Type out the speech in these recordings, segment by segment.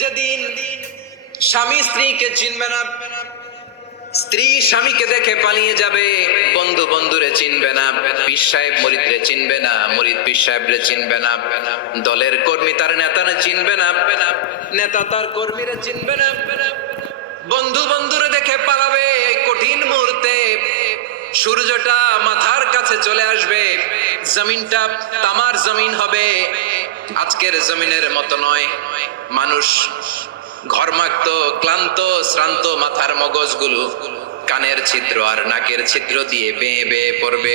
যেদিন স্বামী স্ত্রীকে চিনবে না, স্ত্রী স্বামীকে দেখে পালিয়ে যাবে, বন্ধু বন্ধুরে চিনবে না, পীর সাহেব মুরিদরে চিনবে না, মুরিদ পীর সাহেবরে চিনবে না, দলের কর্মী তার নেতারে চিনবে না, নেতা তার কর্মীরে চিনবে না, বন্ধু বন্ধুরে দেখে পালাবে। কঠিন মুহূর্তে সূর্যটা মাথার কাছে চলে আসবে, জমিনটা তামার জমিন হবে, আজকের জমিনের মতো নয়। মানুষ ঘর্মাক্ত, ক্লান্ত, শ্রান্ত মাথার মগজগুলো কানের ছিদ্র আর নাকের ছিদ্র দিয়ে বেয়ে বেয়ে পড়বে।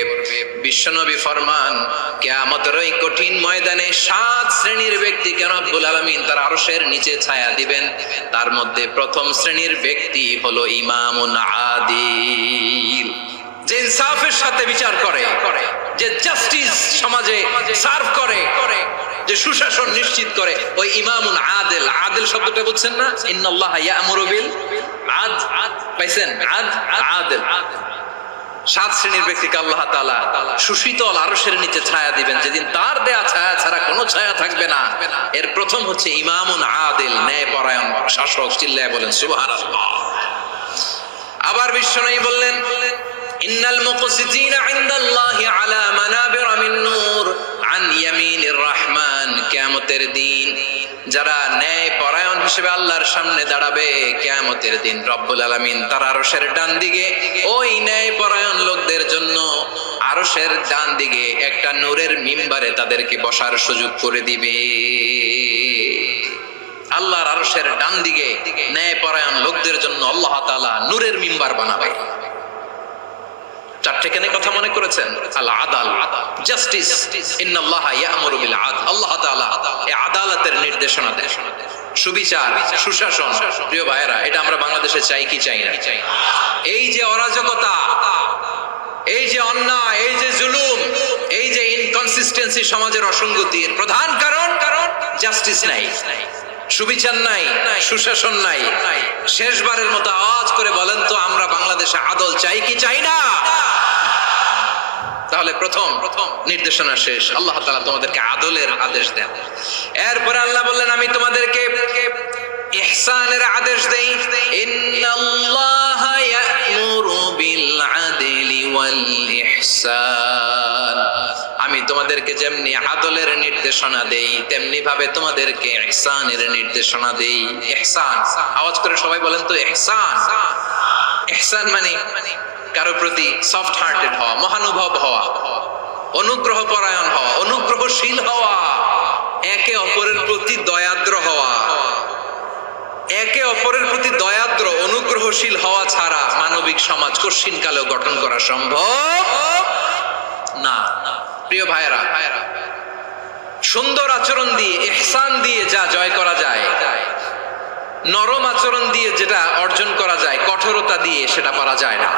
বিশ্বনবী ফরমান, কিয়ামতের ওই কঠিন ময়দানে 7 শ্রেণীর ব্যক্তিকে রব্বুল আলামিন তার আরশের নিচে ছায়া দিবেন। তার মধ্যে প্রথম শ্রেণীর ব্যক্তি হলো ইমামুন আদিল, যে ইনসাফের সাথে বিচার করে, যে জাস্টিস সমাজে সার্ভ করে, যে সুশাসন নিশ্চিত করে, ওই ইমামুন আদিল। আদিল শব্দটা বুঝছেন না? ইন্নাল্লাহা ইয়া'মুরু বিল আদল, পাইছেন? আদিল। 7 শ্রেণীর ব্যক্তিকে আল্লাহ তাআলা সুশীতল আরশের নিচে ছায়া দিবেন, যেদিন তার দেয়া ছায়া ছাড়া কোনো ছায়া থাকবে না। এর প্রথম হচ্ছে ইমামুন আদিল, ন্যায়পরায়ণ শাসক। চিল্লায় বলেন সুবহানাল্লাহ। আবার বিশ্বনবী বললেন, ইন্নাল মুকসিতিনা ইনদাল্লাহি আলা মানাবিরা মিন নূর আন ইয়ামিনির রহমান। কিয়ামতের দিন যারা ন্যায় পরায়ণ হিসেবে আল্লাহর সামনে দাঁড়াবে, কিয়ামতের দিন রব্বুল আলামিন তার আরশের ডান দিকে ওই ন্যায় পরায়ণ লোকদের জন্য আরশের ডান দিকে একটা নূরের মিম্বারে তাদেরকে বসার সুযোগ করে দিবে। আল্লাহর আরশের ডান দিকে ন্যায় পরায়ণ লোকদের জন্য আল্লাহ তাআলা নূরের মিম্বার বানাবে। 4টে কেন কথা মনে করেছেন? আল আদাল, জাস্টিস। ইন্নাল্লাহা ইয়া'মুরু বিল আদল। আল্লাহ তাআলা এই আদালতের নির্দেশনা দেন, সুবিচার, সুশাসন। প্রিয় ভাইয়েরা, এটা আমরা বাংলাদেশে চাই কি চাই না? এই যে অরাজকতা, এই যে অন্যায়, এই যে জুলুম, এই যে ইনকনসিস্টেন্সি, সমাজের অসঙ্গতি, এর প্রধান কারণ জাস্টিস নাই, সুবিচার নাই, সুশাসন নাই। শেষবারের মতো আওয়াজ করে বলেন তো, আমরা বাংলাদেশে আদল চাই কি চাই না? তাহলে প্রথম নির্দেশনা শেষ। আল্লাহ তাআলা তোমাদেরকে আদলের আদেশ দেন। এরপরে আল্লাহ বললেন, আমি তোমাদেরকে ইহসানের আদেশ দেই। ইন্নাল্লাহা ইয়া'মুরু বিল আদলি ওয়াল ইহসান। আমি তোমাদেরকে যেমনি আদলের নির্দেশনা দেই, তেমনি ভাবে তোমাদেরকে ইহসানের নির্দেশনা দেই। ইহসান, আওয়াজ করে সবাই বলেন তো ইহসান। ইহসান মানে কারো প্রতি সফট হার্টেড হওয়া, মহানুভব হওয়া, অনুগ্রহ পরায়ণ হওয়া, অনুগ্রহশীল হওয়া, একে অপরের প্রতি দয়াদ্র হওয়া। একে অপরের প্রতি দয়াদ্র, অনুগ্রহশীল হওয়া ছাড়া মানবিক সমাজ কশিনকালেও গঠন করা সম্ভব না। প্রিয় ভাইয়েরা, সুন্দর আচরণ দিয়ে, ইহসান দিয়ে যা জয় করা যায়, নরম আচরণ দিয়ে যেটা অর্জন করা যায়, কঠোরতা দিয়ে সেটা পারা যায় না।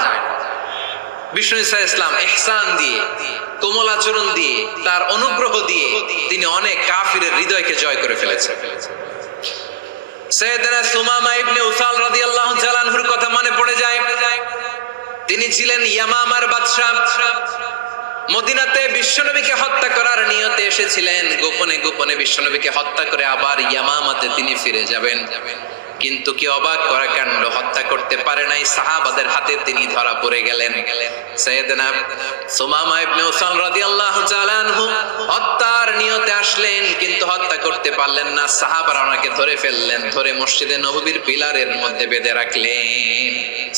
বিষ্ণু ঈসা ইসলাম ইহসান দিয়ে, কোমল আচরণ দিয়ে, তার অনুগ্রহ দিয়ে তিনি অনেক কাফিরের হৃদয়কে জয় করে ফেলেছেন। সাইয়েদনা সুমামা ইবনে উসাল রাদিয়াল্লাহু তাআলা আনহুর কথা মনে পড়ে যায়। তিনি ছিলেন ইয়ামামার বাদশা। মদিনাতে বিশ্বনবীকে হত্যা করার নিয়তে এসেছিলেন। গোপনে গোপনে বিশ্বনবীকে হত্যা করে আবার ইয়ামামাতে তিনি ফিরে যাবেন। কিন্তু কি অবাক করা কাণ্ড, হত্যা করতে পারে নাই, সাহাবাদের হাতে তিনি ধরা পড়ে গেলেন। সাইয়েদনা সুমামা ইবনে উসাল রাদিয়াল্লাহু তাআলা আনহু হত্যার নিয়তে আসলেন, কিন্তু হত্যা করতে পারলেন না। সাহাবারা ওনাকে ধরে ফেললেন, ধরে মসজিদে নববীর পিলারের মধ্যে বেঁধে রাখলেন।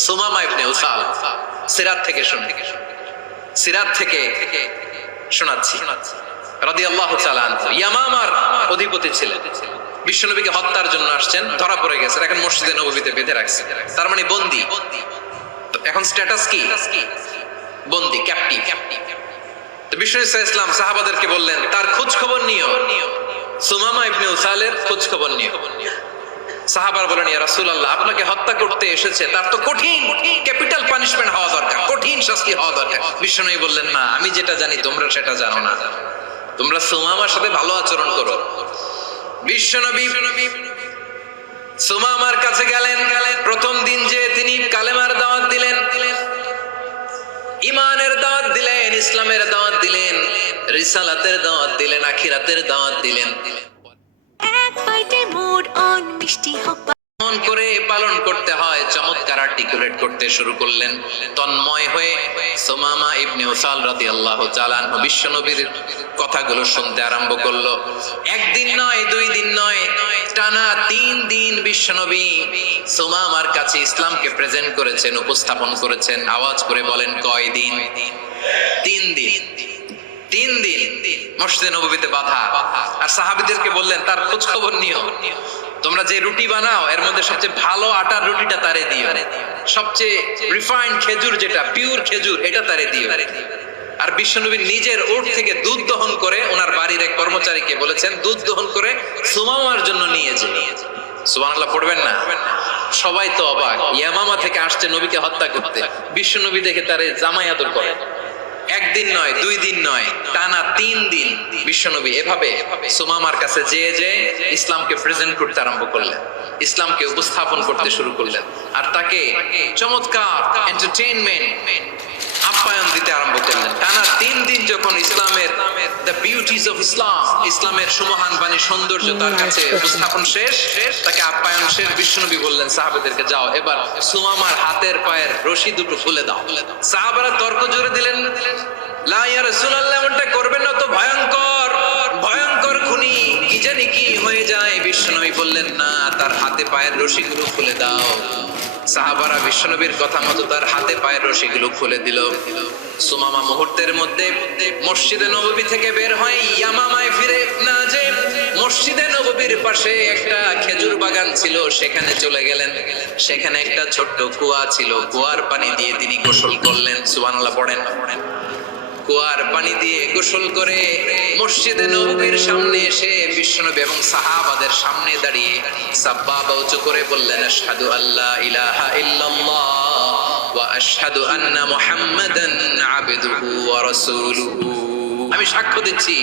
সুমামা ইবনে উসাল, সিরাত থেকে শোনাচ্ছি, রাদিয়াল্লাহু তাআলা আনহু ইয়ামামার অধিপতি ছিলেন। বিশ্বনবীকে হত্যার জন্য আসছেন, ধরা পড়ে গেছেন, এখন মসজিদে নববীতে বেঁধে রাখছে, তার মানে বন্দী। এখন স্ট্যাটাস কি? বন্দী, ক্যাপ্টিভ। তো বিষ্ণু ঈসা ইসলাম সাহাবাদেরকে বললেন, তার খোঁজ খবর নিও, সুমামা ইবনে উসালের খোঁজ খবর নিও। সাহাবারা বলেন, ইয়া রাসূলুল্লাহ, আপনাকে হত্যা করতে এসেছে, তার তো কঠিন ক্যাপিটাল পানিশমেন্ট হওয়া দরকার, কঠিন শাস্তি হওয়া দরকার। বিশ্বনবী বললেন, না, আমি যেটা জানি তোমরা সেটা জানো না, তোমরা সুমামার সাথে ভালো আচরণ করো। বিশ্বনবী সুমামার কাছে গেলেন। প্রথম দিন যে তিনি কালেমার দাওয়াত দিলেন, ইমানের দাওয়াত দিলেন, ইসলামের দাওয়াত দিলেন, রিসালাতের দাওয়াত দিলেন, আখিরাতের দাওয়াত দিলেন। এক বাইটে মোড অন মিষ্টি হোক কেমন করে পালন করতে হয় চমৎকার আর্টিকুলেট করতে শুরু করলেন। তন্ময় হয়ে সুমামা ইবনে উসাল রাদিয়াল্লাহু তাআলা আনহু বিশ্বনবীর কথাগুলো শুনতে আরম্ভ করলো। একদিন নয়, দুই দিন নয়, টানা 3 দিন বিশ্বনবী সুমামার কাছে ইসলামকে প্রেজেন্ট করেছেন, উপস্থাপন করেছেন। আওয়াজ করে বলেন, কয় দিন? 3 দিন। 3 দিন মসজিদে নববীতে বাধা। আর সাহাবীদেরকে বললেন, তার খোঁজ খবর নিও। তোমরা যে রুটি বানাও এর মধ্যে সবচেয়ে ভালো আটার রুটিটা তারে দিও, সবচেয়ে রিফাইন্ড খেজুর, যেটা পিওর খেজুর, এটা তারে দিও। আর বিশ্বনবী নিজের ওট থেকে দুধ দহন করে ওনার বাড়ির এক কর্মচারীকে বলেছেন, দুধ দহন করে সুমামার জন্য নিয়ে যে। সুবহানাল্লাহ পড়বেন না? সবাই তো অবাক, ইয়ামামা থেকে আসছে নবীকে হত্যা করতে, বিশ্বনবী দেখে তারে জামাই আদর করে। একদিন নয়, 2 দিন নয়, টানা 3 দিন বিশ্বনবী এভাবে সুমামার কাছে যে ইসলামকে প্রেজেন্ট করতে আরম্ভ করলেন, ইসলামকে উপস্থাপন করতে শুরু করলেন। আর তাকে চমৎকার এন্টারটেইনমেন্ট, আপ্যায়ন দিতে আরম্ভ করলেন। টানা 3 দিন যখন ইসলামের দ্য বিউটিজ অফ ইসলাম, ইসলামের সুমহান বাণী, সৌন্দর্য তার কাছে উপস্থাপন শেষ, তাকে আপ্যায়ন শেষ, বিশ্বনবী বললেন সাহাবাদেরকে, যাও এবার সুমামার হাতের পায়ের রশি দুটো খুলে দাও। সাহাবারা তর্ক জুড়ে দিলেন, লা ইয়া রাসূলুল্লাহ, এমনটা করবেন না, তো ভয়ঙ্কর ভয়ঙ্কর খুনি, কি জানি কি হয়ে যায়। বিশ্বনবী বললেন, না, তার হাতে পায়ের রশিগুলো খুলে দাও। সাহাবারা বিশ্বনবীর কথা মতো তার হাতে পায়ের রশিগুলো খুলে দিল। সুমামা মুহূর্তের মধ্যে মসজিদে নববী থেকে বের হয়, ইয়ামামায় ফিরে না যে মসজিদে নববীর পাশে একটা খেজুর বাগান ছিল, সেখানে চলে গেলেন। সেখানে একটা ছোট্ট কুয়া ছিল, কুয়ার পানি দিয়ে তিনি গোসল করলেন। সুবহানাল্লাহ পড়েন। কুয়ার পানি দিয়ে গোসল করে মসজিদে নববীর সামনে এসে বিশ্বনবী এবং সাহাবাদের সামনে দাঁড়িয়ে সাব্বাবা উঁচু করে বললেন, আশহাদু আল্লা ইলাহা ইল্লাল্লাহ ওয়া আশহাদু আন্না মুহাম্মাদান আবদুহু ওয়া রাসূলুহু। আমি সাক্ষ্য দিচ্ছি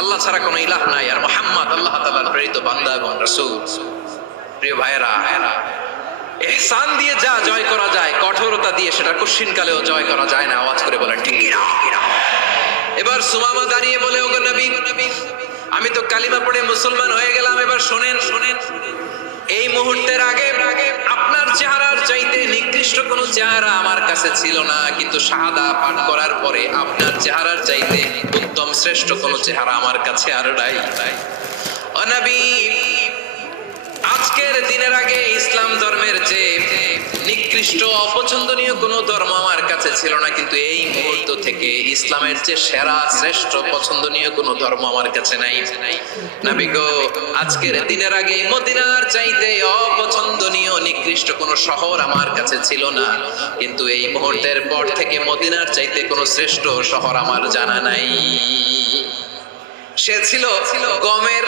আল্লাহ ছাড়া কোনো ইলাহ নাই, আর মুহাম্মদ আল্লাহ তাআলার প্রেরিত বান্দা এবং রাসূল। প্রিয় ভাইরা, ইহসান দিয়ে যা জয় করা যায়, কঠোরতা দিয়ে সেটা কঠিনকালেও জয় করা যায় না। আওয়াজ করে বলেন, ঠিক না? এবার সুমামা দাঁড়িয়ে বলে, ওগো নবী, আমি তো কালিমা পড়ে মুসলমান হয়ে গেলাম, এবার শোনেন। এই মুহূর্তের আগে আপনার চেহারার চাইতে নিকৃষ্ট কোনো চেহারা আমার কাছে ছিল না, কিন্তু শাহাদা পাঠ করার পরে আপনার চেহারার চাইতে উত্তম শ্রেষ্ঠ কোনো চেহারা আমার কাছে আর নাই। ও নবী, আজকের দিনের আগে ইসলাম ধর্মের যে নিকৃষ্ট অপছন্দনীয় কোনো ধর্ম আমার কাছে ছিল না, কিন্তু এই মুহূর্ত থেকে ইসলামের যে সেরা শ্রেষ্ঠ পছন্দনীয় কোনো ধর্ম আমার কাছে নাই। নবী গো, আজকের দিনের আগে মদিনার চাইতে অপছন্দনীয় নিকৃষ্ট কোনো শহর আমার কাছে ছিল না, কিন্তু এই মুহূর্তের পর থেকে মদিনার চাইতে কোনো শ্রেষ্ঠ শহর আমার জানা নাই। সে ছিল গমের